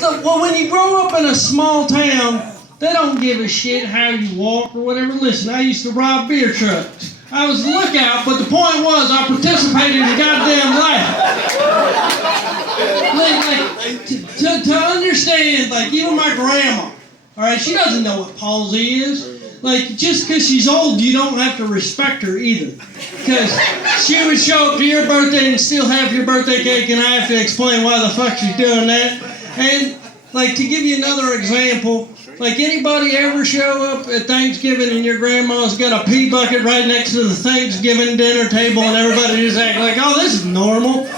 well, when you grow up in a small town, they don't give a shit how you walk or whatever. Listen, I used to rob beer trucks. I was the lookout, but the point was I participated in the goddamn life. To understand, like, even my grandma, all right, she doesn't know what palsy is. Like, just because she's old, you don't have to respect her either. Because she would show up to your birthday and steal half your birthday cake, and I have to explain why the fuck she's doing that. And, like, to give you another example, like, anybody ever show up at Thanksgiving and your grandma's got a pee bucket right next to the Thanksgiving dinner table and everybody just act like, oh, this is normal.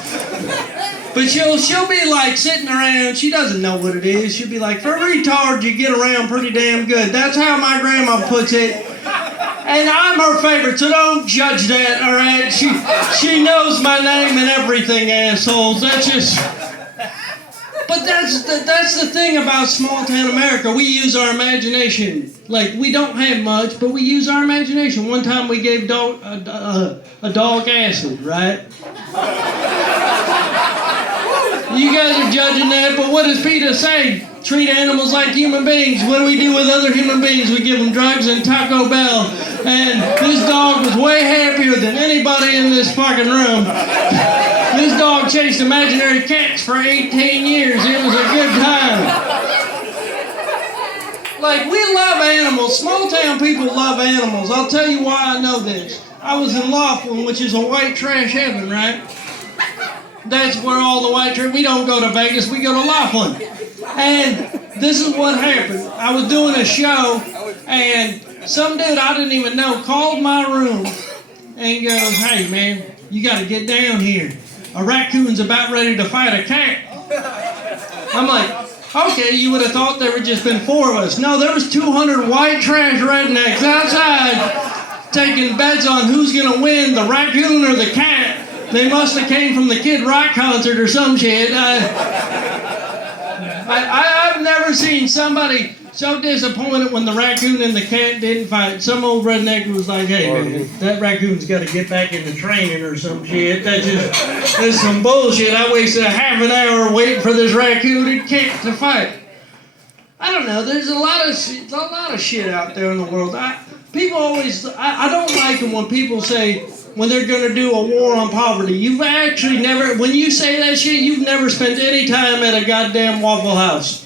But she'll be like sitting around, she doesn't know what it is. She'll be like, for retards, you get around pretty damn good. That's how my grandma puts it. And I'm her favorite, so don't judge that, all right? She knows my name and everything, assholes. That's just... But that's the thing about small town America. We use our imagination. Like, we don't have much, but we use our imagination. One time we gave a dog acid, right? You guys are judging that, but what does PETA say? Treat animals like human beings. What do we do with other human beings? We give them drugs and Taco Bell. And this dog was way happier than anybody in this fucking room. This dog chased imaginary cats for 18 years. It was a good time. Like, we love animals. Small town people love animals. I'll tell you why I know this. I was in Laughlin, which is a white trash heaven, right? That's where all the white trash... We don't go to Vegas, we go to Laughlin. And this is what happened. I was doing a show, and some dude I didn't even know called my room and goes, hey, man, you got to get down here. A raccoon's about ready to fight a cat. I'm like, okay, you would have thought there would just been 4 of us. No, there was 200 white trash rednecks outside taking bets on who's going to win, the raccoon or the cat. They must have came from the Kid Rock concert or some shit. I've never seen somebody so disappointed when the raccoon and the cat didn't fight. Some old redneck was like, hey, man, that raccoon's got to get back into training or some shit. That's some bullshit. I wasted a half an hour waiting for this raccoon and cat to fight. I don't know. There's a lot of shit out there in the world. People always, I don't like them when people say, when they're going to do a war on poverty. You've actually never, when you say that shit, you've never spent any time at a goddamn Waffle House.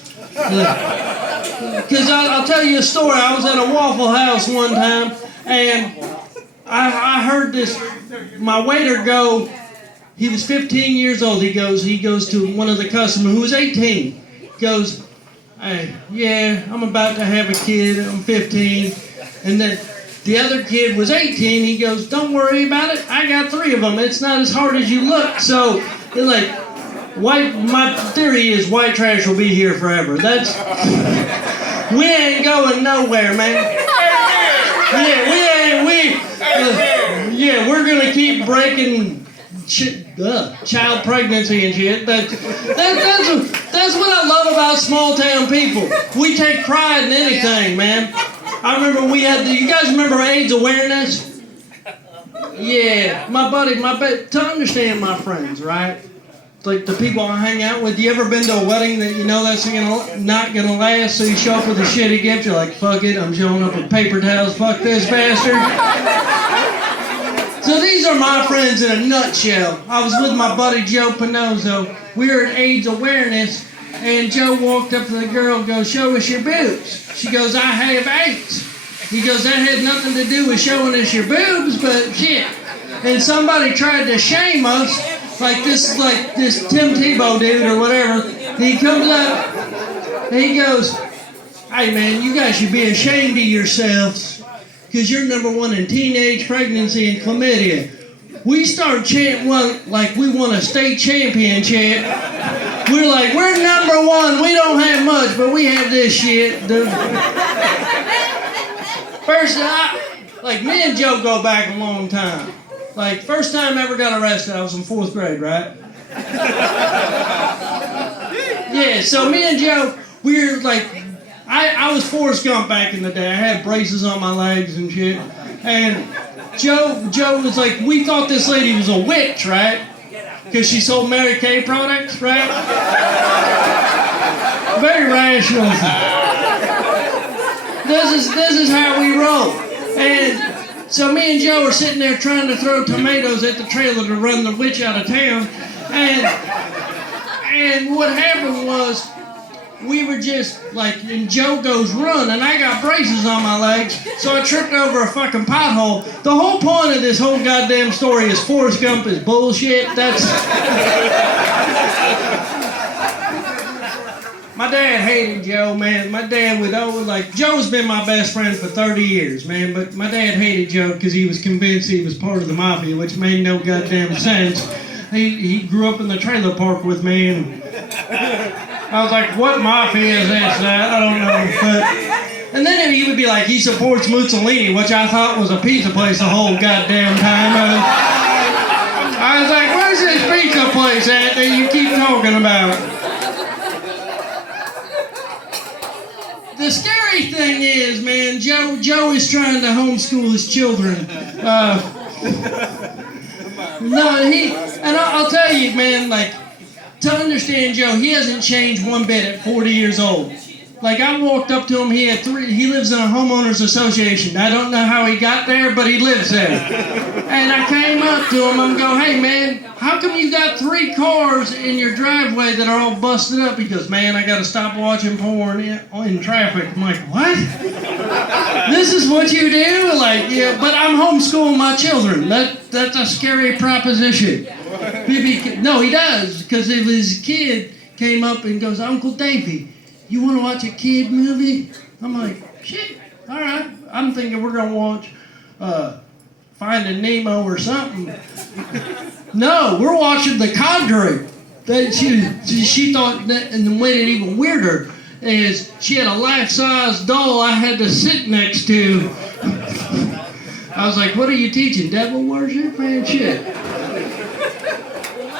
Because I'll tell you a story. I was at a Waffle House one time, and I heard this, my waiter go, he was 15 years old. He goes to one of the customers who was 18. Goes, hey, yeah, I'm about to have a kid. I'm 15. And then the other kid was 18. He goes, don't worry about it. I got 3 of them. It's not as hard as you look. So, they're like, my theory is white trash will be here forever. We ain't going nowhere, man. Yeah, we're going to keep breaking child pregnancy and shit. That's what I love about small town people. We take pride in anything, man. I remember you guys remember AIDS awareness? Yeah, my buddy, to understand my friends, right? Like the people I hang out with, you ever been to a wedding that you know that's not gonna last, so you show up with a shitty gift, you're like, fuck it, I'm showing up with paper towels, fuck this bastard. So these are my friends in a nutshell. I was with my buddy Joe Pinozzo. We were at AIDS awareness, and Joe walked up to the girl and goes, show us your boobs. She goes, I have AIDS. He goes, that had nothing to do with showing us your boobs, but shit. And somebody tried to shame us, like this Tim Tebow dude or whatever. He comes up and he goes, hey man, you guys should be ashamed of yourselves because you're #1 in teenage pregnancy and chlamydia. We start chanting like we won a state championship. We're like, we're #1. We don't have much, but we have this shit. First, like me and Joe go back a long time. Like, first time I ever got arrested, I was in 4th grade, right? Yeah, so me and Joe, we were like, I was Forrest Gump back in the day. I had braces on my legs and shit. And Joe was like, we thought this lady was a witch, right? Because she sold Mary Kay products, right? very rational. This is how we roll. And so me and Joe were sitting there trying to throw tomatoes at the trailer to run the witch out of town. And what happened was, we were just like, and Joe goes run, and I got braces on my legs, so I tripped over a fucking pothole. The whole point of this whole goddamn story is Forrest Gump is bullshit. That's... My dad hated Joe, man. My dad would always, like, Joe's been my best friend for 30 years, man, but my dad hated Joe because he was convinced he was part of the mafia, which made no goddamn sense. He grew up in the trailer park with me, and I was like, what mafia is this? I don't know. But, and then he would be like, he supports Mussolini, which I thought was a pizza place the whole goddamn time. I was like, where's this pizza place at that you keep talking about? The scary thing is, man, Joe is trying to homeschool his children. And I'll tell you, man, like, to understand Joe, he hasn't changed one bit at 40 years old. Like, I walked up to him, he lives in a homeowners association. I don't know how he got there, but he lives there. And I came up to him and go, hey man, how come you got 3 cars in your driveway that are all busted up? He goes, man, I gotta stop watching porn in traffic. I'm like, what? This is what you do? Like, yeah, but I'm homeschooling my children. That's a scary proposition. No, he does, because if his kid came up and goes, Uncle Davey, you want to watch a kid movie? I'm like, shit, all right. I'm thinking we're going to watch Finding Nemo or something. No, we're watching The Conjuring. She thought that, and what made it even weirder is she had a life-size doll I had to sit next to. I was like, what are you teaching? Devil worship? Man, shit.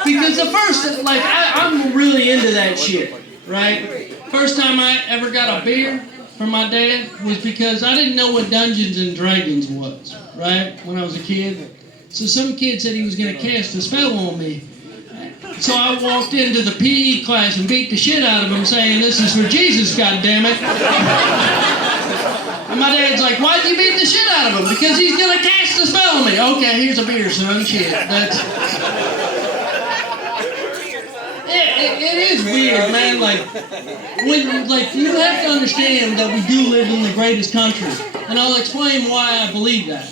Because the first, like, I'm really into that shit, right? First time I ever got a beer from my dad was because I didn't know what Dungeons and Dragons was, right? When I was a kid. So some kid said he was going to cast a spell on me. So I walked into the PE class and beat the shit out of him saying, this is for Jesus, goddammit. And my dad's like, why'd you beat the shit out of him? Because he's going to cast a spell on me. Okay, here's a beer, son. Shit. It is weird, man. Like you have to understand that we do live in the greatest country, and I'll explain why I believe that.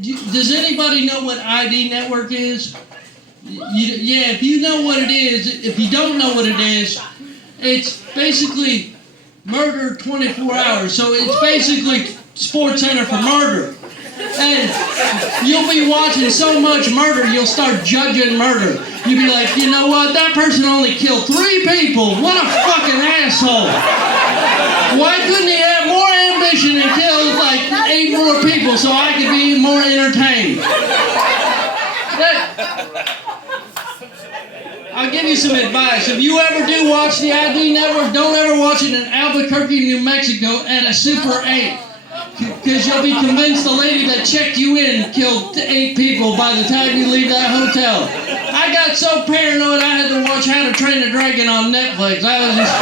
Does anybody know what ID network is? Yeah, if you know what it is, if you don't know what it is, it's basically murder 24 hours. So it's basically Sports Center for murder. And you'll be watching so much murder, you'll start judging murder. You'll be like, you know what, that person only killed 3 people. What a fucking asshole. Why couldn't he have more ambition and kill like 8 more people so I could be more entertained? I'll give you some advice. If you ever do watch the ID network, don't ever watch it in Albuquerque, New Mexico at a Super 8. Because you'll be convinced the lady that checked you in killed 8 people by the time you leave that hotel. I got so paranoid I had to watch How to Train a Dragon on Netflix. I was just...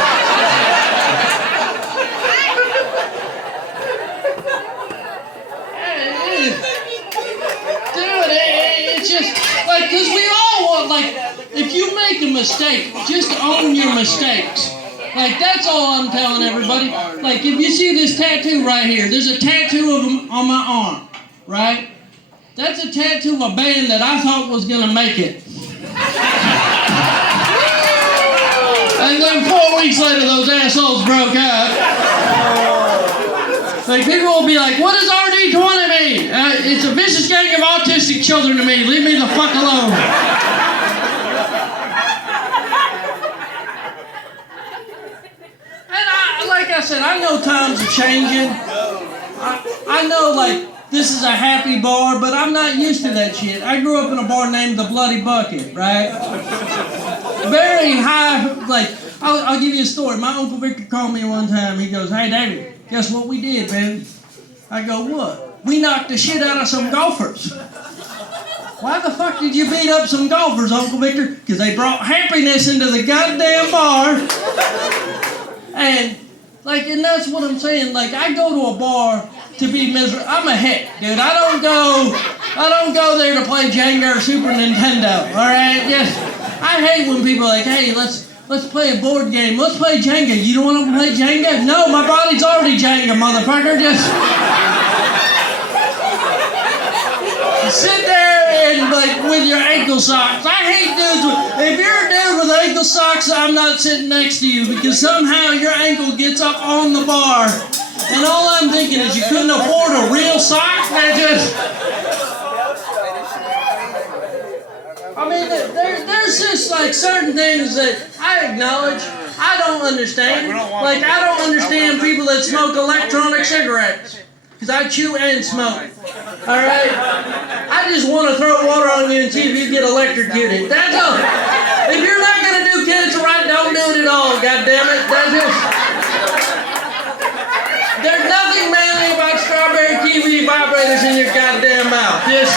Dude, it's just... Like, because we all want, like, if you make a mistake, just own your mistakes. Like, that's all I'm telling everybody. Like, if you see this tattoo right here, there's a tattoo of them on my arm, right? That's a tattoo of a band that I thought was going to make it. And then 4 weeks later, those assholes broke up. Like, people will be like, what does RD20 mean? It's a vicious gang of autistic children to me. Leave me the fuck alone. Like I said, I know times are changing. I know, like, this is a happy bar, but I'm not used to that shit. I grew up in a bar named the Bloody Bucket, right? Very high, like, I'll give you a story. My Uncle Victor called me one time. He goes, hey, David, guess what we did, man? I go, what? We knocked the shit out of some golfers. Why the fuck did you beat up some golfers, Uncle Victor? Because they brought happiness into the goddamn bar. And and that's what I'm saying. Like, I go to a bar to be miserable. I'm a hick, dude. I don't go there to play Jenga or Super Nintendo. All right, I hate when people are like, hey, let's play a board game. Let's play Jenga. You don't want to play Jenga? No, my body's already Jenga, motherfucker. Just sit there and with your ankle socks. I hate dudes if you're a dude with ankle socks, I'm not sitting next to you because somehow your ankle gets up on the bar. And all I'm thinking is you couldn't afford a real sock? There's just certain things that I acknowledge I don't understand. Like, I don't understand people that smoke electronic cigarettes. Because I chew and smoke. Alright? I just want to throw water on you and see if you get electrocuted. That's all. If you're not going to do cancer right, don't do it at all, goddammit. That's just... There's nothing manly about strawberry kiwi vibrators in your goddamn mouth. Just...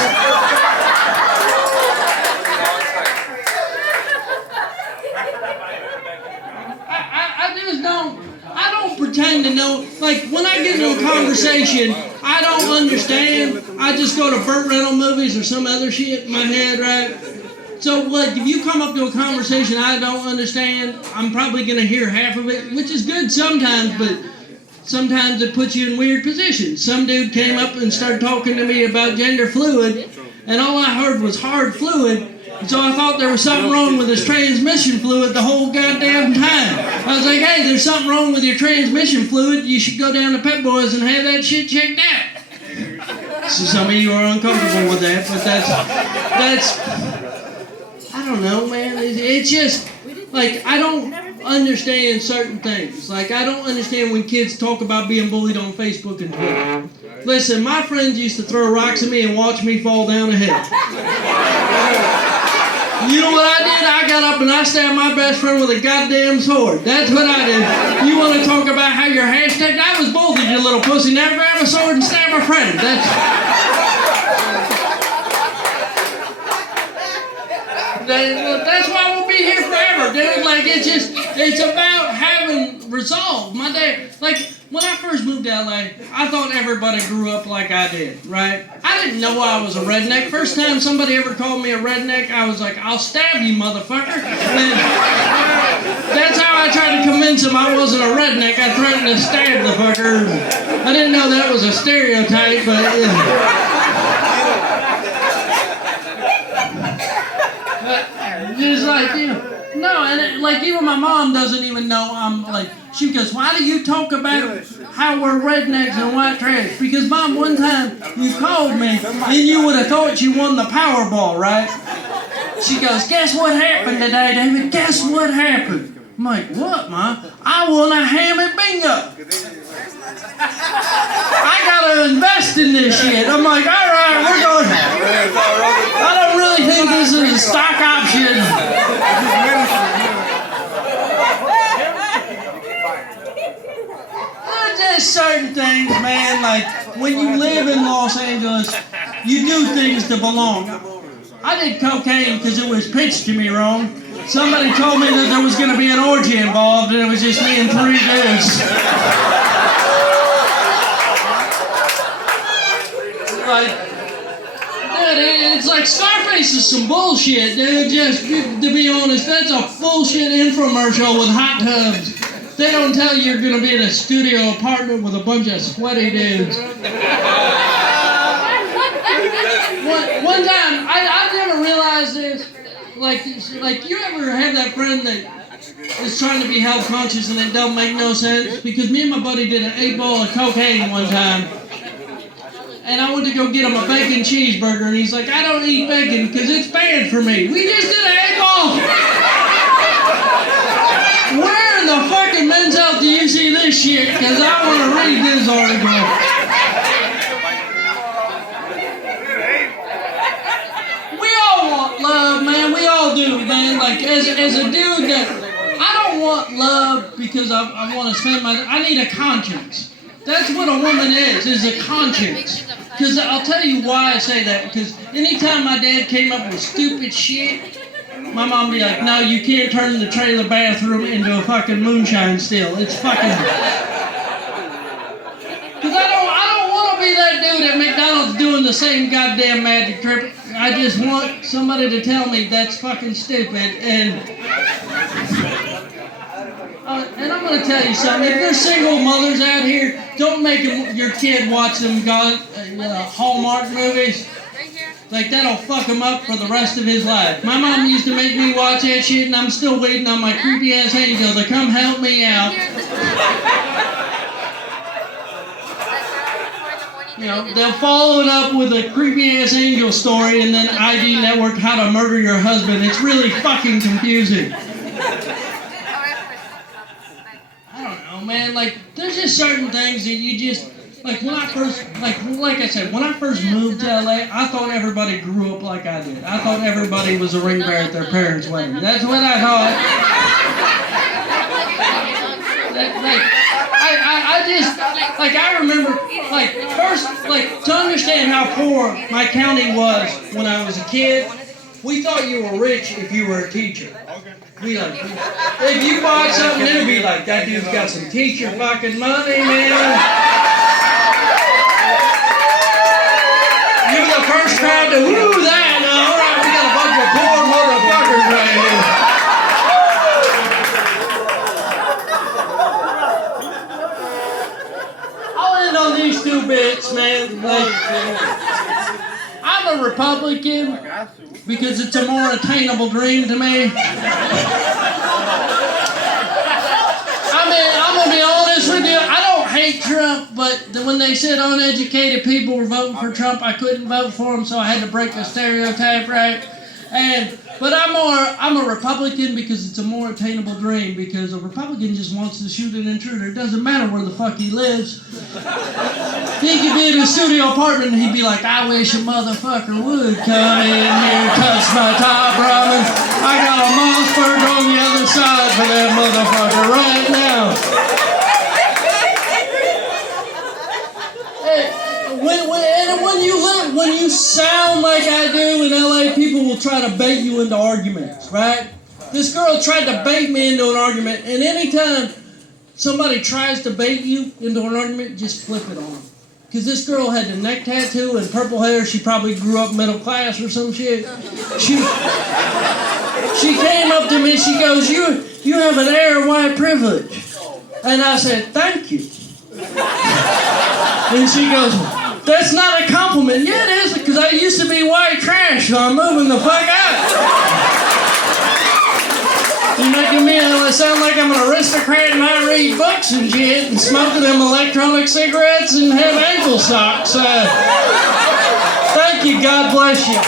I don't pretend to know. Like, when I get into a conversation, I don't understand. I just go to Burt Reynolds movies or some other shit in my head, right? So, if you come up to a conversation I don't understand, I'm probably going to hear half of it, which is good sometimes, but sometimes it puts you in weird positions. Some dude came up and started talking to me about gender fluid, and all I heard was hard fluid. So I thought there was something wrong with his transmission fluid the whole goddamn time. I was like, hey, there's something wrong with your transmission fluid. You should go down to Pep Boys and have that shit checked out. So some of you are uncomfortable with that, but that's I don't know, man. It's just, I don't understand certain things. I don't understand when kids talk about being bullied on Facebook and Twitter. Listen, my friends used to throw rocks at me and watch me fall down a hill. You know what I did? I got up and I stabbed my best friend with a goddamn sword. That's what I did. You want to talk about how you're hashtagged? I was both of you little pussy. Never grab a sword and stab a friend. That's why we'll be here forever, dude. It's about having resolve. My dad, when I first moved to LA, I thought everybody grew up like I did, right? I didn't know I was a redneck. First time somebody ever called me a redneck, I was like, I'll stab you, motherfucker. And that's how I tried to convince him I wasn't a redneck. I threatened to stab the fucker. I didn't know that was a stereotype, but... Just no, and even my mom doesn't even know I'm she goes, why do you talk about how we're rednecks and white trash? Because, Mom, one time you called me and you would have thought you won the Powerball, right? She goes, guess what happened today, David? Guess what happened? I'm like, what, Mom? I won a ham and bingo. I gotta invest in this shit. I'm like, all right, we're going. I don't really think this is a stock option. There's just certain things, man. When you live in Los Angeles, you do things to belong. I did cocaine because it was pitched to me wrong. Somebody told me that there was going to be an orgy involved, and it was just me and 3 dudes. Dude, it's like Scarface is some bullshit, dude. Just to be honest, that's a bullshit infomercial with hot tubs. They don't tell you you're going to be in a studio apartment with a bunch of sweaty dudes. One time, I never realized this. You ever have that friend that is trying to be health conscious and it don't make no sense? Because me and my buddy did an 8-ball of cocaine one time. And I went to go get him a bacon cheeseburger, and he's like, I don't eat bacon because it's bad for me. We just did an 8-ball. Where in the fucking Men's Health do you see this shit? Because I want to read this article. Love, man, we all do, man. As a dude that I don't want love because I want to spend I need a conscience. That's what a woman is a conscience. Because I'll tell you why I say that. Because anytime my dad came up with stupid shit, My mom be like, no, you can't turn the trailer bathroom into a fucking moonshine still. It's fucking... Because I don't want to be that dude at McDonald's doing the same goddamn magic trick. I just want somebody to tell me that's fucking stupid. And I'm going to tell you something. If there's single mothers out here, don't make your kid watch them Hallmark movies. Like, that'll fuck him up for the rest of his life. My mom used to make me watch that shit, and I'm still waiting on my creepy-ass angel to come help me out. You know, they'll follow it up with a creepy-ass angel story, and then ID Network, How to Murder Your Husband. It's really fucking confusing. I don't know, man. Like, there's just certain things that you just... Like when I first, like I said, when I first moved to LA, I thought everybody grew up like I did. I thought everybody was a ring bearer at their parents' wedding. That's what I thought. I remember, first, to understand how poor my county was when I was a kid, we thought you were rich if you were a teacher. If you bought something, it would be like, that dude's got some teacher fucking money, man. You're the first crowd to woo that. All right, we got a bunch of poor motherfuckers right here. I'll end on these two bits, man. I'm a Republican because it's a more attainable dream to me. I'm going to be honest with you. I don't hate Trump, but when they said uneducated people were voting for Trump, I couldn't vote for him, so I had to break the stereotype, right? But I'm a Republican because it's a more attainable dream, because a Republican just wants to shoot an intruder. It doesn't matter where the fuck he lives. He could be in a studio apartment and he'd be like, I wish a motherfucker would come in here, touch my top ramen. I got a Mossberg on the other side for that motherfucker right now. When you sound like I do in LA, people will try to bait you into arguments, right? This girl tried to bait me into an argument, and anytime somebody tries to bait you into an argument, just flip it on them. Because this girl had a neck tattoo and purple hair. She probably grew up middle class or some shit. She came up to me, she goes, you have an air of white privilege. And I said, thank you. And she goes, that's not a compliment. Yeah, it is, because I used to be white trash, so I'm moving the fuck out. You're making me sound like I'm an aristocrat and I read books and shit and smoking them electronic cigarettes and have ankle socks. Thank you. God bless you.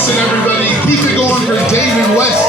Everybody, keep it going for David West.